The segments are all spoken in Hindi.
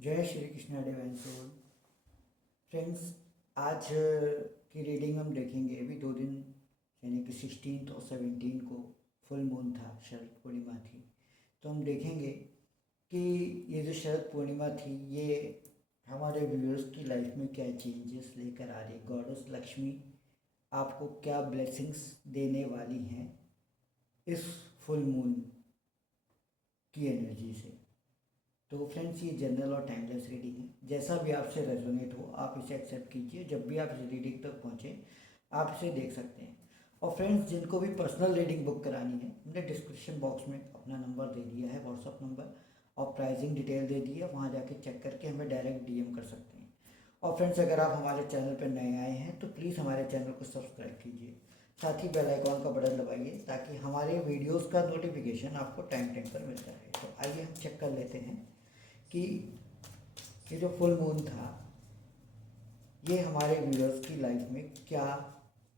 जय Shri Krishna divine soul. Friends, आज की रीडिंग हम देखेंगे। अभी 2 दिन यानी कि 16 और 17 को फुल मून था, शरद पूर्णिमा थी। तो हम देखेंगे कि ये जो शरद पूर्णिमा थी ये हमारे व्यूअर्स की लाइफ में क्या चेंजेस लेकर आ रही है। गॉडेस लक्ष्मी आपको क्या ब्लेसिंग्स देने वाली हैं इस फुल मून की एनर्जी से। तो फ्रेंड्स, ये जनरल और टाइमलेस रीडिंग है। जैसा भी आपसे रेजोनेट हो आप इसे एक्सेप्ट कीजिए। जब भी आप इस रीडिंग तक पहुँचे आप इसे देख सकते हैं। और फ्रेंड्स, जिनको भी पर्सनल रीडिंग बुक करानी है, हमने डिस्क्रिप्शन बॉक्स में अपना नंबर दे दिया है, व्हाट्सअप नंबर, और प्राइसिंग डिटेल दे दी है। वहाँ जाके चेक करके हमें डायरेक्ट डीएम कर सकते हैं। और फ्रेंड्स, अगर आप हमारे चैनल पर नए आए हैं तो प्लीज़ हमारे चैनल को सब्सक्राइब कीजिए, साथ ही बेल आइकॉन का बटन दबाइए ताकि हमारे वीडियोस का नोटिफिकेशन आपको टाइम टाइम पर मिलता रहे। तो आइए हम चेक कर लेते हैं कि ये जो फुल मून था ये हमारे व्यूअर्स की लाइफ में क्या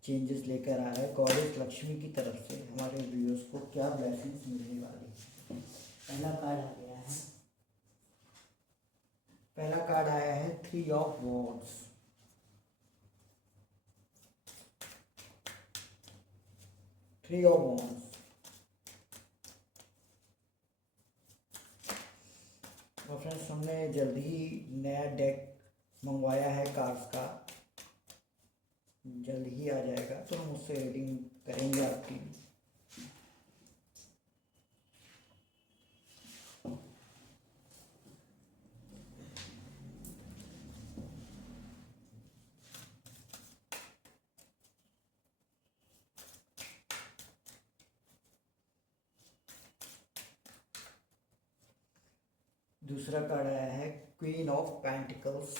चेंजेस लेकर आ रहा है। गॉडेस लक्ष्मी की तरफ से हमारे व्यूअर्स को क्या ब्लेसिंग्स मिलने वाली है। पहला कार्ड आया है 3 of wands. Three of wands. और फ्रेंड्स, हमने जल्दी ही नया डेक मंगवाया है कार्ड्स का, जल्द ही आ जाएगा तो हम उससे रीडिंग करेंगे आपकी। दूसरा कार्ड आया है queen of pentacles.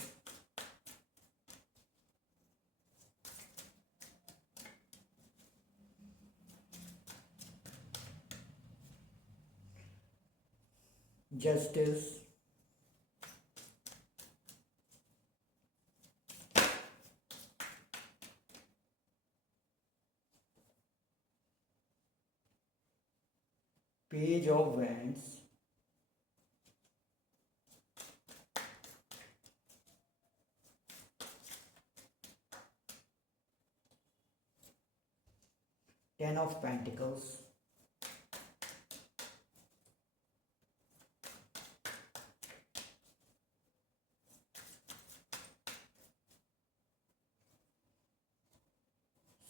Justice. Page of wands. Ten of pentacles.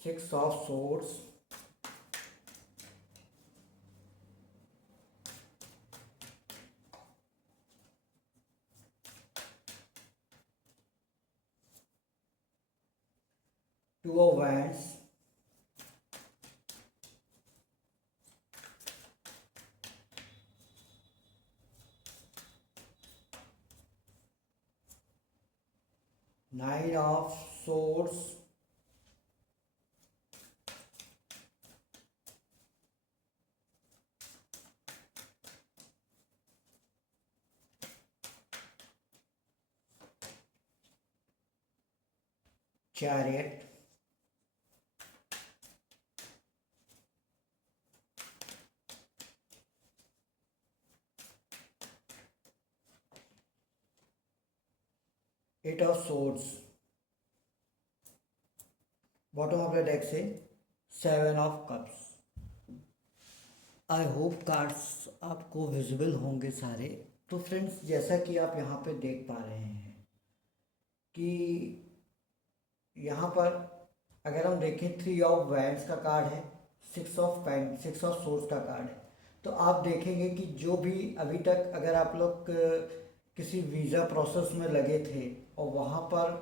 Six of swords. Two of wands. Nine of swords. Chariot. Eight of swords. Bottom of the deck से seven of cups. I hope cards आपको विजिबल होंगे सारे। तो फ्रेंड्स, जैसा कि आप यहाँ पे देख पा रहे हैं कि यहाँ पर अगर हम देखें 3 ऑफ वैंड्स का कार्ड है, सिक्स ऑफ सोर्स का कार्ड है। तो आप देखेंगे कि जो भी अभी तक अगर आप लोग किसी वीज़ा प्रोसेस में लगे थे और वहाँ पर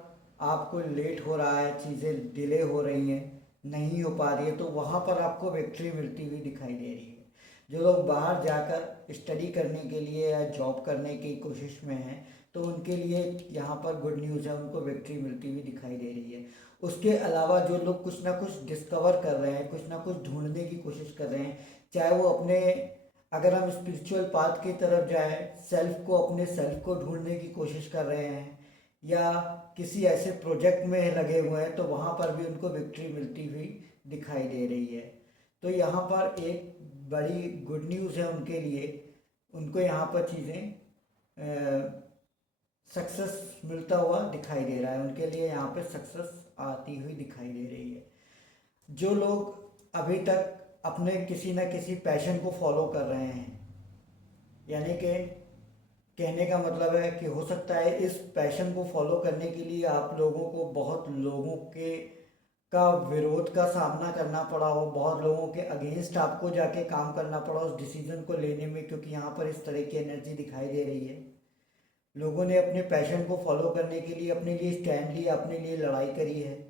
आपको लेट हो रहा है, चीज़ें डिले हो रही हैं, नहीं हो पा रही है, तो वहाँ पर आपको विक्ट्री मिलती हुई दिखाई दे रही है। जो लोग बाहर जाकर स्टडी करने के लिए या जॉब करने की कोशिश में हैं तो उनके लिए यहाँ पर गुड न्यूज़ है, उनको विक्ट्री मिलती हुई दिखाई दे रही है। उसके अलावा जो लोग कुछ ना कुछ डिस्कवर कर रहे हैं, कुछ ना कुछ ढूंढने की कोशिश कर रहे हैं, चाहे वो अपने, अगर हम स्पिरिचुअल पाथ की तरफ जाएं, सेल्फ को, अपने सेल्फ को ढूंढने की कोशिश कर रहे हैं, या किसी ऐसे प्रोजेक्ट में लगे हुए हैं, तो वहाँ पर भी उनको विक्ट्री मिलती हुई दिखाई दे रही है। तो यहाँ पर एक बड़ी गुड न्यूज़ है उनके लिए। उनको यहाँ पर चीज़ें सक्सेस मिलता हुआ दिखाई दे रहा है, उनके लिए यहाँ पे सक्सेस आती हुई दिखाई दे रही है। जो लोग अभी तक अपने किसी न किसी पैशन को फॉलो कर रहे हैं, यानी कि कहने का मतलब है कि हो सकता है इस पैशन को फॉलो करने के लिए आप लोगों को बहुत लोगों के का विरोध का सामना करना पड़ा हो, बहुत लोगों के अगेंस्ट आपको जाके काम करना पड़ा उस डिसीजन को लेने में, क्योंकि यहाँ पर इस तरह की एनर्जी दिखाई दे रही है। लोगों ने अपने पैशन को फॉलो करने के लिए अपने लिए स्टैंड लिया, अपने लिए लड़ाई करी है,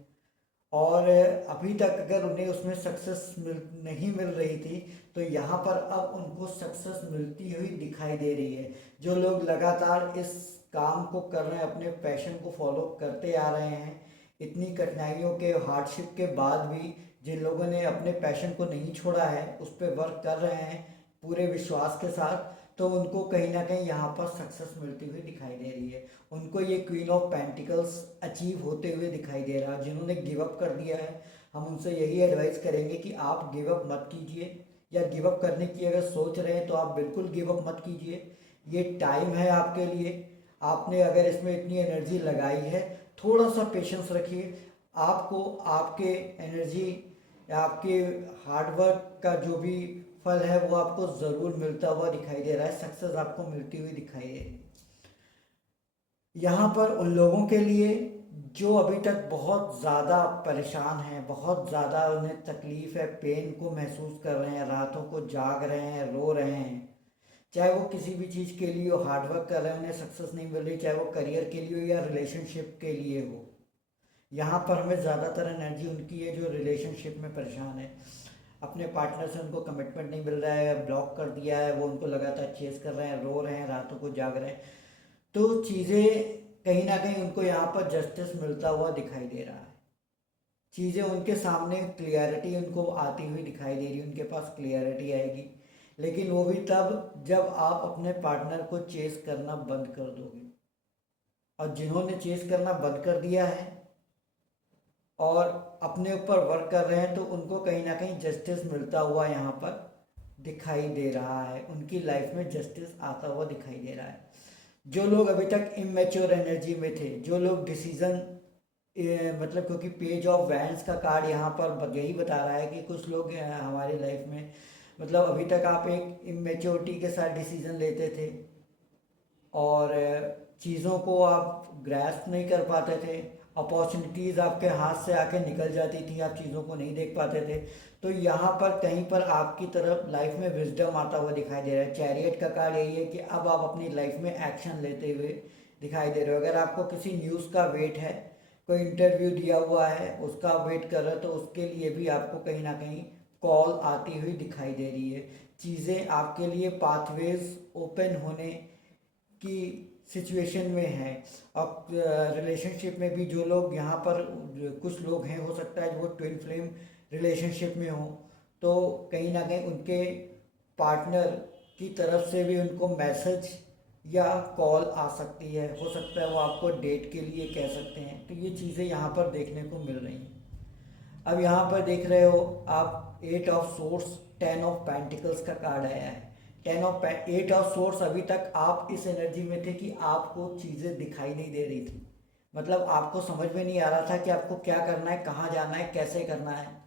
और अभी तक अगर उन्हें उसमें सक्सेस नहीं मिल रही थी तो यहाँ पर अब उनको सक्सेस मिलती हुई दिखाई दे रही है। जो लोग लगातार इस काम को कर रहे हैं, अपने पैशन को फॉलो करते आ रहे हैं, इतनी कठिनाइयों के हार्डशिप के बाद भी जिन लोगों ने अपने पैशन को नहीं छोड़ा है, उस पर वर्क कर रहे हैं पूरे विश्वास के साथ, तो उनको कहीं ना कहीं यहाँ पर सक्सेस मिलती हुई दिखाई दे रही है। उनको ये क्वीन ऑफ पेंटिकल्स अचीव होते हुए दिखाई दे रहा है। जिन्होंने गिव अप कर दिया है, हम उनसे यही एडवाइस करेंगे कि आप गिव अप मत कीजिए, या गिव अप करने की अगर सोच रहे हैं तो आप बिल्कुल गिव अप मत कीजिए। ये टाइम है आपके लिए, आपने अगर इसमें इतनी एनर्जी लगाई है, थोड़ा सा पेशेंस रखिए। आपको आपके एनर्जी या आपके हार्डवर्क का जो भी फल है वो आपको ज़रूर मिलता हुआ दिखाई दे रहा है, सक्सेस आपको मिलती हुई दिखाई दे रही है। यहाँ पर उन लोगों के लिए जो अभी तक बहुत ज़्यादा परेशान हैं, बहुत ज़्यादा उन्हें तकलीफ़ है, पेन को महसूस कर रहे हैं, रातों को जाग रहे हैं, रो रहे हैं, चाहे वो किसी भी चीज़ के लिए हो, हार्डवर्क कर रहे हैं, उन्हें सक्सेस नहीं मिल रही, चाहे वो करियर के लिए हो या रिलेशनशिप के लिए हो। यहाँ पर हमें ज़्यादातर एनर्जी उनकी है जो रिलेशनशिप में परेशान है, अपने पार्टनर से उनको कमिटमेंट नहीं मिल रहा है, ब्लॉक कर दिया है, वो उनको लगातार चेस कर रहे हैं, रो रहे हैं, रातों को जाग रहे हैं। तो चीज़ें कहीं ना कहीं उनको यहाँ पर जस्टिस मिलता हुआ दिखाई दे रहा है। चीज़ें उनके सामने क्लियरिटी उनको आती हुई दिखाई दे रही है, उनके पास क्लियरिटी आएगी, लेकिन वो भी तब जब आप अपने पार्टनर को चेस करना बंद कर दोगे। और जिन्होंने चेस करना बंद कर दिया है और अपने ऊपर वर्क कर रहे हैं, तो उनको कहीं ना कहीं जस्टिस मिलता हुआ यहाँ पर दिखाई दे रहा है, उनकी लाइफ में जस्टिस आता हुआ दिखाई दे रहा है। जो लोग अभी तक इमेच्योर एनर्जी में थे, जो लोग डिसीजन मतलब, क्योंकि पेज ऑफ वैंड्स का कार्ड यहाँ पर यही बता रहा है कि कुछ लोग हमारी लाइफ में, मतलब अभी तक आप एक इमेच्योरिटी के साथ डिसीजन लेते थे और चीज़ों को आप ग्रैस्प नहीं कर पाते थे, अपॉर्चुनिटीज़ आपके हाथ से आके निकल जाती थी, आप चीज़ों को नहीं देख पाते थे। तो यहाँ पर कहीं पर आपकी तरफ लाइफ में विजडम आता हुआ दिखाई दे रहा है। चैरियट का कार्ड यही है कि अब आप अपनी लाइफ में एक्शन लेते हुए दिखाई दे रहे हो। अगर आपको किसी न्यूज़ का वेट है, कोई इंटरव्यू दिया हुआ है उसका वेट कर रहे हो, तो उसके लिए भी आपको कहीं ना कहीं कॉल आती हुई दिखाई दे रही है। चीज़ें आपके लिए पाथवेज ओपन होने की सिचुएशन में है। अब रिलेशनशिप में भी जो लोग यहाँ पर, कुछ लोग हैं, हो सकता है वो ट्विन फ्लेम रिलेशनशिप में हो, तो कहीं ना कहीं उनके पार्टनर की तरफ से भी उनको मैसेज या कॉल आ सकती है, हो सकता है वो आपको डेट के लिए कह सकते हैं। तो ये चीज़ें यहाँ पर देखने को मिल रही हैं। अब यहाँ पर देख रहे हो आप 8 ऑफ सोर्स 10 ऑफ पेंटिकल्स का कार्ड आया है। 8 ऑफ सोर्स, अभी तक आप इस एनर्जी में थे कि आपको चीज़ें दिखाई नहीं दे रही थी, मतलब आपको समझ में नहीं आ रहा था कि आपको क्या करना है, कहाँ जाना है, कैसे करना है।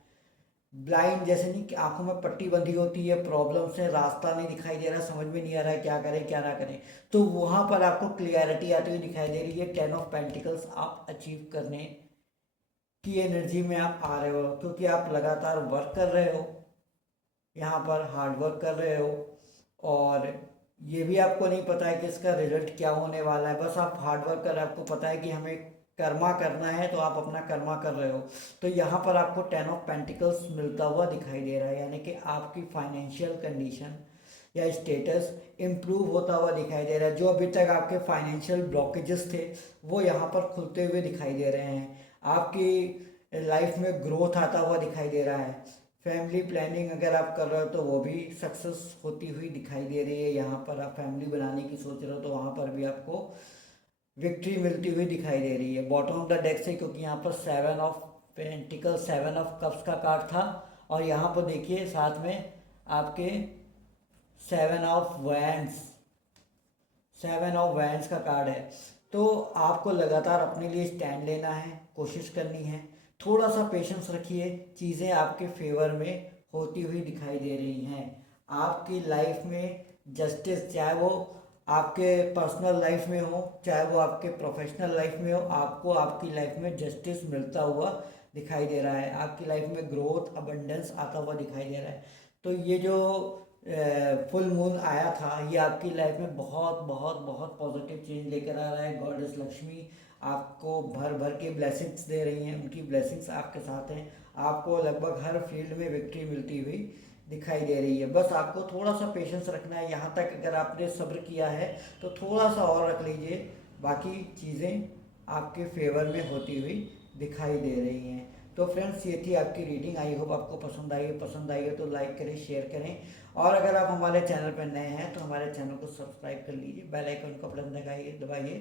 ब्लाइंड, जैसे नहीं कि आंखों में पट्टी बंधी होती है, प्रॉब्लम से रास्ता नहीं दिखाई दे रहा, समझ में नहीं आ रहा है क्या करें क्या ना करें, तो वहाँ पर आपको क्लियरिटी आती हुई दिखाई दे रही है। 10 ऑफ पेंटिकल्स आप अचीव करने की एनर्जी में आप आ रहे हो, क्योंकि आप लगातार वर्क कर रहे हो, यहाँ पर हार्ड वर्क कर रहे हो, और ये भी आपको नहीं पता है कि इसका रिजल्ट क्या होने वाला है, बस आप हार्ड वर्क कर, आपको पता है कि हमें कर्मा करना है, तो आप अपना कर्मा कर रहे हो। तो यहाँ पर आपको 10 ऑफ पेंटिकल्स मिलता हुआ दिखाई दे रहा है, यानी कि आपकी फाइनेंशियल कंडीशन या स्टेटस इम्प्रूव होता हुआ दिखाई दे रहा है। जो अभी तक आपके फाइनेंशियल ब्लॉकेजेस थे वो यहाँ पर खुलते हुए दिखाई दे रहे हैं, आपकी लाइफ में ग्रोथ आता हुआ दिखाई दे रहा है। फैमिली प्लानिंग अगर आप कर रहे हो तो वो भी सक्सेस होती हुई दिखाई दे रही है। यहाँ पर आप फैमिली बनाने की सोच रहे हो तो वहाँ पर भी आपको विक्ट्री मिलती हुई दिखाई दे रही है। बॉटम ऑफ द डेक से, क्योंकि यहाँ पर 7 ऑफ पेंटिकल 7 ऑफ कप्स का कार्ड था, और यहाँ पर देखिए साथ में आपके 7 ऑफ वैंड्स का कार्ड है। तो आपको लगातार अपने लिए स्टैंड लेना है, कोशिश करनी है, थोड़ा सा पेशेंस रखिए, चीज़ें आपके फेवर में होती हुई दिखाई दे रही हैं। आपकी लाइफ में जस्टिस, चाहे वो आपके पर्सनल लाइफ में हो, चाहे वो आपके प्रोफेशनल लाइफ में हो, आपको आपकी लाइफ में जस्टिस मिलता हुआ दिखाई दे रहा है। आपकी लाइफ में ग्रोथ, अबंडेंस आता हुआ दिखाई दे रहा है। तो ये जो फुल मून आया था, ये आपकी लाइफ में बहुत बहुत बहुत पॉजिटिव चेंज लेकर आ रहा है। गॉडेस लक्ष्मी आपको भर भर के ब्लेसिंग्स दे रही हैं, उनकी ब्लेसिंग्स आपके साथ हैं। आपको लगभग हर फील्ड में विक्ट्री मिलती हुई दिखाई दे रही है। बस आपको थोड़ा सा पेशेंस रखना है। यहाँ तक अगर आपने सब्र किया है तो थोड़ा सा और रख लीजिए, बाकी चीज़ें आपके फेवर में होती हुई दिखाई दे रही हैं। तो फ्रेंड्स, ये थी आपकी रीडिंग। आई होप आपको पसंद आई हो तो लाइक करें, शेयर करें, और अगर आप हमारे चैनल पर नए हैं तो हमारे चैनल को सब्सक्राइब कर लीजिए, बेल आइकन को बटन दबाइए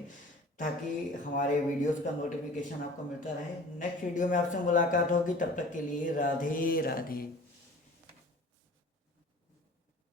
ताकि हमारे वीडियोस का नोटिफिकेशन आपको मिलता रहे। नेक्स्ट वीडियो में आपसे मुलाकात होगी, तब तक के लिए राधे राधे।